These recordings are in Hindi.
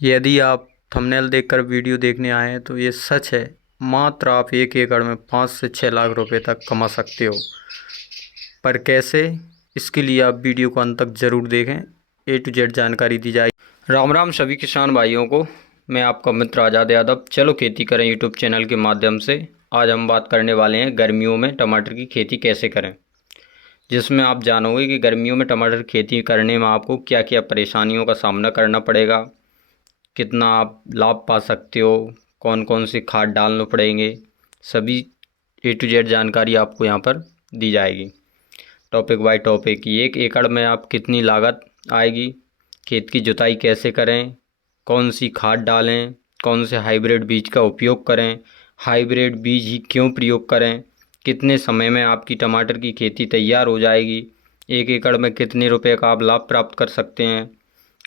यदि आप थंबनेल देखकर वीडियो देखने आए हैं तो ये सच है। मात्र आप 1 एकड़ में 5 से 6 लाख रुपए तक कमा सकते हो। पर कैसे, इसके लिए आप वीडियो को अंत तक ज़रूर देखें। A to Z जानकारी दी जाएगी। राम राम सभी किसान भाइयों को। मैं आपका मित्र आज़ाद यादव। चलो खेती करें यूट्यूब चैनल के माध्यम से। आज हम बात करने वाले हैं गर्मियों में टमाटर की खेती कैसे करें, जिसमें आप जानोगे कि गर्मियों में टमाटर की खेती करने में आपको क्या क्या परेशानियों का सामना करना पड़ेगा, कितना आप लाभ पा सकते हो, कौन कौन सी खाद डालने पड़ेंगे, सभी A to Z जानकारी आपको यहाँ पर दी जाएगी। Topic by topic. 1 एकड़ में आप कितनी लागत आएगी, खेत की जुताई कैसे करें, कौन सी खाद डालें, कौन से हाइब्रिड बीज का उपयोग करें, हाइब्रिड बीज ही क्यों प्रयोग करें, कितने समय में आपकी टमाटर की खेती तैयार हो जाएगी, 1 एकड़ में कितने रुपए का आप लाभ प्राप्त कर सकते हैं,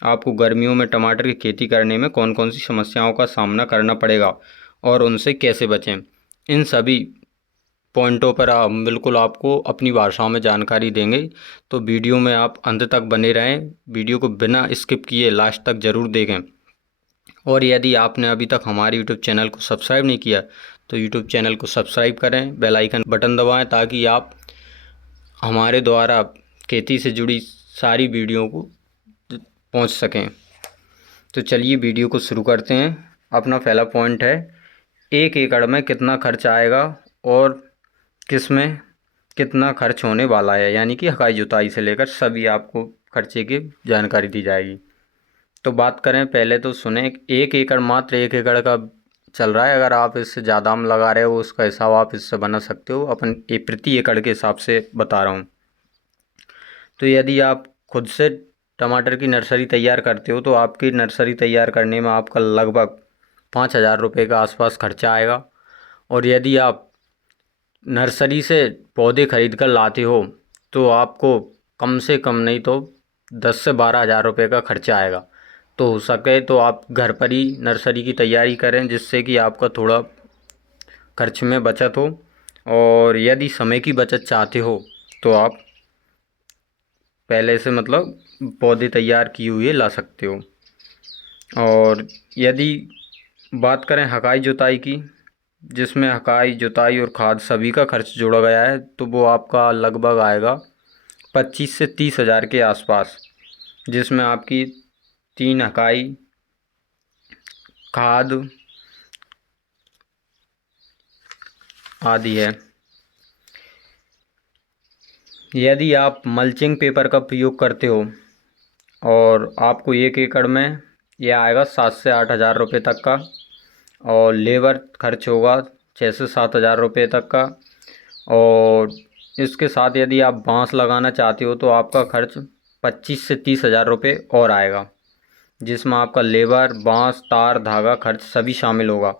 आपको गर्मियों में टमाटर की खेती करने में कौन कौन सी समस्याओं का सामना करना पड़ेगा और उनसे कैसे बचें, इन सभी पॉइंटों पर हम बिल्कुल आपको अपनी भाषाओं में जानकारी देंगे। तो वीडियो में आप अंत तक बने रहें, वीडियो को बिना स्किप किए लास्ट तक ज़रूर देखें। और यदि आपने अभी तक हमारे यूट्यूब चैनल को सब्सक्राइब नहीं किया तो यूट्यूब चैनल को सब्सक्राइब करें, बेल आइकन बटन दबाएं ताकि आप हमारे द्वारा खेती से जुड़ी सारी वीडियो को पहुंच सकें। तो चलिए वीडियो को शुरू करते हैं। अपना पहला पॉइंट है 1 एकड़ में कितना खर्च आएगा और किस में कितना खर्च होने वाला है, यानी कि हकाई जुताई से लेकर सभी आपको खर्चे की जानकारी दी जाएगी। तो बात करें, पहले तो सुने, 1 एकड़ मात्र 1 एकड़ का चल रहा है। अगर आप इससे ज़्यादा हम लगा रहे हो उसका हिसाब आप इससे बना सकते हो। अपन प्रति एकड़ के हिसाब से बता रहा हूँ। तो यदि आप खुद से टमाटर की नर्सरी तैयार करते हो तो आपकी नर्सरी तैयार करने में आपका लगभग 5,000 रुपये का आसपास खर्चा आएगा। और यदि आप नर्सरी से पौधे खरीद कर लाते हो तो आपको कम से कम नहीं तो 10 से 12 हज़ार रुपये का खर्चा आएगा। तो हो सके तो आप घर पर ही नर्सरी की तैयारी करें, जिससे कि आपका थोड़ा खर्च में बचत हो। और यदि समय की बचत चाहते हो तो आप पहले से पौधे तैयार किए हुए ला सकते हो। और यदि बात करें हकाई जुताई की, जिसमें हकाई जुताई और खाद सभी का खर्च जोड़ा गया है, तो वो आपका लगभग आएगा 25 से 30 हज़ार के आसपास, जिसमें आपकी 3 हकाई, खाद आदि है। यदि आप मल्चिंग पेपर का प्रयोग करते हो और आपको 1 एकड़ में यह आएगा 7 से 8 हज़ार रुपये तक का, और लेबर खर्च होगा 6 से 7 हज़ार रुपये तक का। और इसके साथ यदि आप बांस लगाना चाहते हो तो आपका खर्च 25 से 30 हज़ार रुपये और आएगा, जिसमें आपका लेबर, बांस, तार, धागा खर्च सभी शामिल होगा।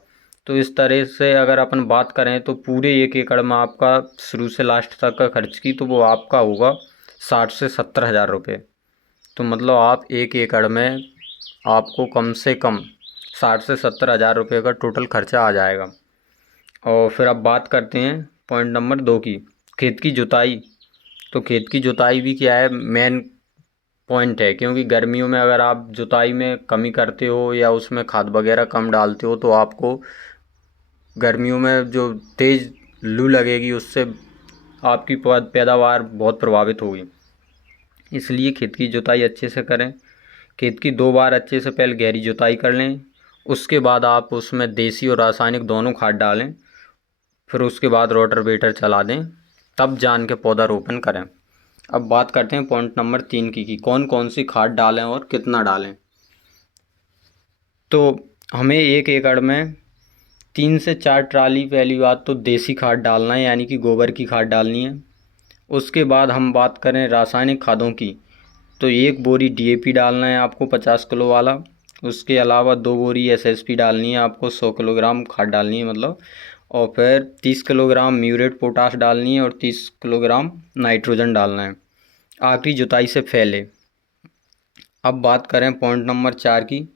तो इस तरह से अगर अपन बात करें तो पूरे 1 एकड़ में आपका शुरू से लास्ट तक का खर्च की तो वो आपका होगा 60 से 70 हज़ार रुपये। तो आप 1 एकड़ में आपको कम से कम 60 से 70 हज़ार रुपये का टोटल खर्चा आ जाएगा। और फिर अब बात करते हैं पॉइंट नंबर 2 की, खेत की जुताई। तो खेत की जुताई भी क्या है, मेन पॉइंट है, क्योंकि गर्मियों में अगर आप जुताई में कमी करते हो या उसमें खाद वगैरह कम डालते हो तो आपको गर्मियों में जो तेज़ लू लगेगी उससे आपकी पैदावार बहुत प्रभावित होगी। इसलिए खेत की जुताई अच्छे से करें। खेत की 2 बार अच्छे से पहले गहरी जुताई कर लें, उसके बाद आप उसमें देसी और रासायनिक दोनों खाद डालें, फिर उसके बाद रोटावेटर चला दें, तब जान के पौधा रोपण करें। अब बात करते हैं पॉइंट नंबर 3 की कि कौन कौन सी खाद डालें और कितना डालें। तो हमें 1 एकड़ में 3 से 4 ट्राली पहली बात तो देसी खाद डालना है, यानी कि गोबर की खाद डालनी है। उसके बाद हम बात करें रासायनिक खादों की, तो 1 बोरी DAP डालना है आपको 50 किलो वाला। उसके अलावा 2 बोरी SSP डालनी है आपको, 100 किलोग्राम खाद डालनी है और फिर 30 किलोग्राम म्यूरेट पोटाश डालनी है और 30 किलोग्राम नाइट्रोजन डालना है। आखिरी जुताई से पहले। अब बात करें पॉइंट नंबर 4 की,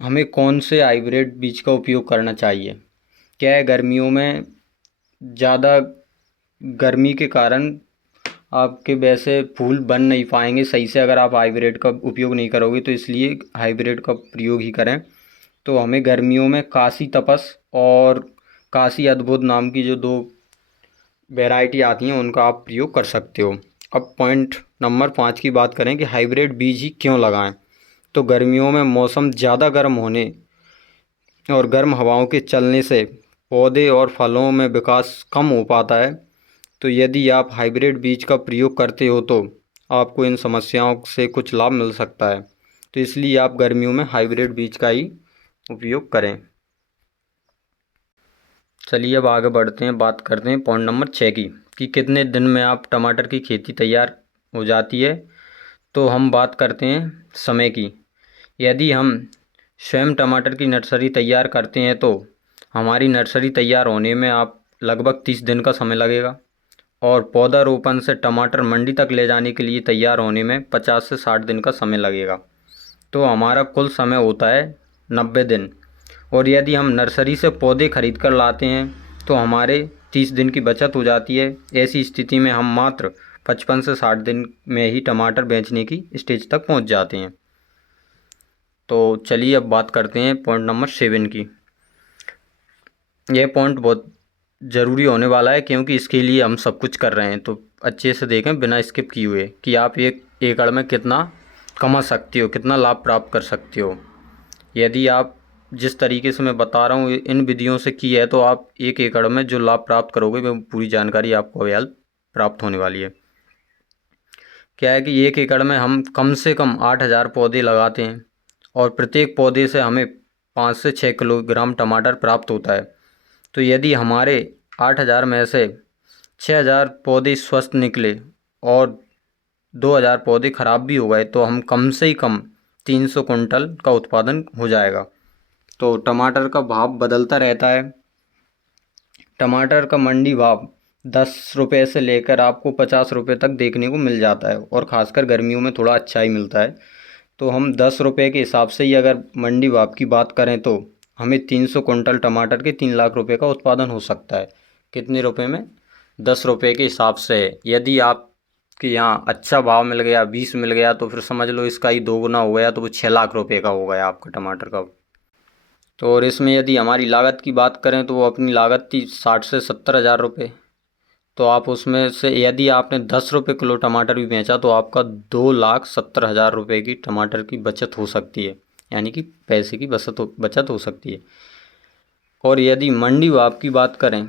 हमें कौन से हाइब्रिड बीज का उपयोग करना चाहिए। क्या है, गर्मियों में ज़्यादा गर्मी के कारण आपके वैसे फूल बन नहीं पाएंगे सही से अगर आप हाइब्रिड का उपयोग नहीं करोगे, तो इसलिए हाइब्रिड का प्रयोग ही करें। तो हमें गर्मियों में काशी तपस और काशी अद्भुत नाम की जो 2 वैरायटी आती हैं उनका आप प्रयोग कर सकते हो। अब पॉइंट नंबर 5 की बात करें कि हाइब्रिड बीज ही क्यों लगाएं। तो गर्मियों में मौसम ज़्यादा गर्म होने और गर्म हवाओं के चलने से पौधे और फलों में विकास कम हो पाता है। तो यदि आप हाइब्रिड बीज का प्रयोग करते हो तो आपको इन समस्याओं से कुछ लाभ मिल सकता है। तो इसलिए आप गर्मियों में हाइब्रिड बीज का ही उपयोग करें। चलिए अब आगे बढ़ते हैं, बात करते हैं पॉइंट नंबर 6 की कि कितने दिन में आप टमाटर की खेती तैयार हो जाती है। तो हम बात करते हैं समय की। यदि हम स्वयं टमाटर की नर्सरी तैयार करते हैं तो हमारी नर्सरी तैयार होने में आप लगभग 30 दिन का समय लगेगा और पौधा रोपण से टमाटर मंडी तक ले जाने के लिए तैयार होने में 50 से 60 दिन का समय लगेगा। तो हमारा कुल समय होता है 90 दिन। और यदि हम नर्सरी से पौधे खरीद कर लाते हैं तो हमारे 30 दिन की बचत हो जाती है। ऐसी स्थिति में हम मात्र 55 से 60 दिन में ही टमाटर बेचने की स्टेज तक पहुंच जाते हैं। तो चलिए अब बात करते हैं पॉइंट नंबर 7 की। यह पॉइंट बहुत ज़रूरी होने वाला है क्योंकि इसके लिए हम सब कुछ कर रहे हैं। तो अच्छे से देखें बिना स्किप किए हुए कि आप 1 एकड़ में कितना कमा सकते हो, कितना लाभ प्राप्त कर सकते हो। यदि आप जिस तरीके से मैं बता रहा हूँ इन विधियों से की है तो आप 1 एकड़ में जो लाभ प्राप्त करोगे वह पूरी जानकारी आपको अवैध प्राप्त होने वाली है। क्या है कि 1 एकड़ में हम कम से कम 8,000 पौधे लगाते हैं और प्रत्येक पौधे से हमें 5 से 6 किलोग्राम टमाटर प्राप्त होता है। तो यदि हमारे 8,000 में से 6,000 पौधे स्वस्थ निकले और 2,000 पौधे खराब भी हो गए तो हम कम से ही कम 300 कुंटल का उत्पादन हो जाएगा। तो टमाटर का भाव बदलता रहता है। टमाटर का मंडी भाव 10 रुपये से लेकर आपको 50 रुपये तक देखने को मिल जाता है और ख़ासकर गर्मियों में थोड़ा अच्छा ही मिलता है। तो हम 10 रुपये के हिसाब से ही अगर मंडी भाव की बात करें तो हमें 300 कुंटल टमाटर के 3 लाख रुपए का उत्पादन हो सकता है। कितने रुपए में? 10 रुपये के हिसाब से। यदि आपके यहाँ अच्छा भाव मिल गया, 20 मिल गया, तो फिर समझ लो इसका ही 2 गुना हो गया, तो वो 6 लाख रुपए का हो गया आपका टमाटर का। तो और इसमें यदि हमारी लागत की बात करें तो वो अपनी लागत थी 60 से 70,000 रुपये। तो आप उसमें से यदि आपने 10 रुपये किलो टमाटर भी बेचा तो आपका 2,70,000 रुपये की टमाटर की बचत हो सकती है, यानी कि पैसे की बचत हो सकती है। और यदि मंडी भाव की बात करें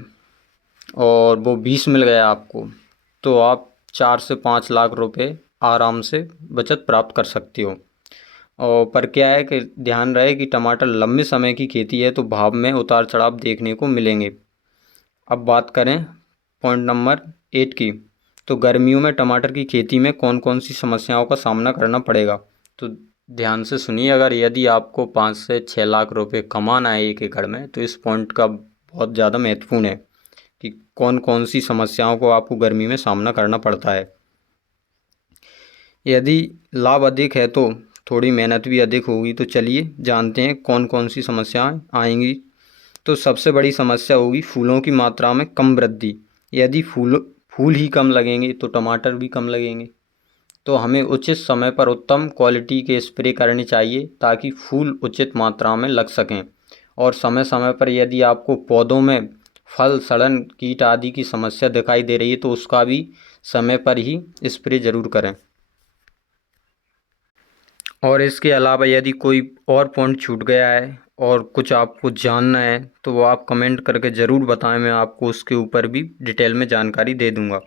और वो 20 मिल गया आपको तो आप 4 से 5 लाख रुपए आराम से बचत प्राप्त कर सकते हो। और पर क्या है कि ध्यान रहे कि टमाटर लंबे समय की खेती है तो भाव में उतार चढ़ाव देखने को मिलेंगे। अब बात करें पॉइंट नंबर 8 की। तो गर्मियों में टमाटर की खेती में कौन कौन सी समस्याओं का सामना करना पड़ेगा। तो ध्यान से सुनिए, अगर यदि आपको 5 से 6 लाख रुपए कमाना है 1 एकड़ में तो इस पॉइंट का बहुत ज़्यादा महत्वपूर्ण है कि कौन कौन सी समस्याओं को आपको गर्मी में सामना करना पड़ता है। यदि लाभ अधिक है तो थोड़ी मेहनत भी अधिक होगी। तो चलिए जानते हैं कौन कौन सी समस्याएं आएंगी। तो सबसे बड़ी समस्या होगी फूलों की मात्रा में कम वृद्धि। यदि फूल ही कम लगेंगे तो टमाटर भी कम लगेंगे। तो हमें उचित समय पर उत्तम क्वालिटी के स्प्रे करने चाहिए ताकि फूल उचित मात्रा में लग सकें। और समय समय पर यदि आपको पौधों में फल सड़न कीट आदि की समस्या दिखाई दे रही है तो उसका भी समय पर ही स्प्रे ज़रूर करें। और इसके अलावा यदि कोई और पॉइंट छूट गया है और कुछ आपको जानना है तो वो आप कमेंट करके ज़रूर बताएं, मैं आपको उसके ऊपर भी डिटेल में जानकारी दे दूंगा।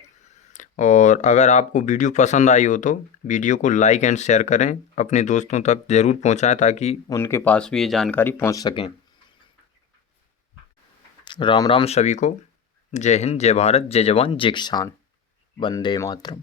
और अगर आपको वीडियो पसंद आई हो तो वीडियो को लाइक एंड शेयर करें, अपने दोस्तों तक ज़रूर पहुंचाएं ताकि उनके पास भी ये जानकारी पहुंच सकें। राम राम सभी को। जय हिंद, जय भारत, जय जवान, जय किसान। वंदे मातरम।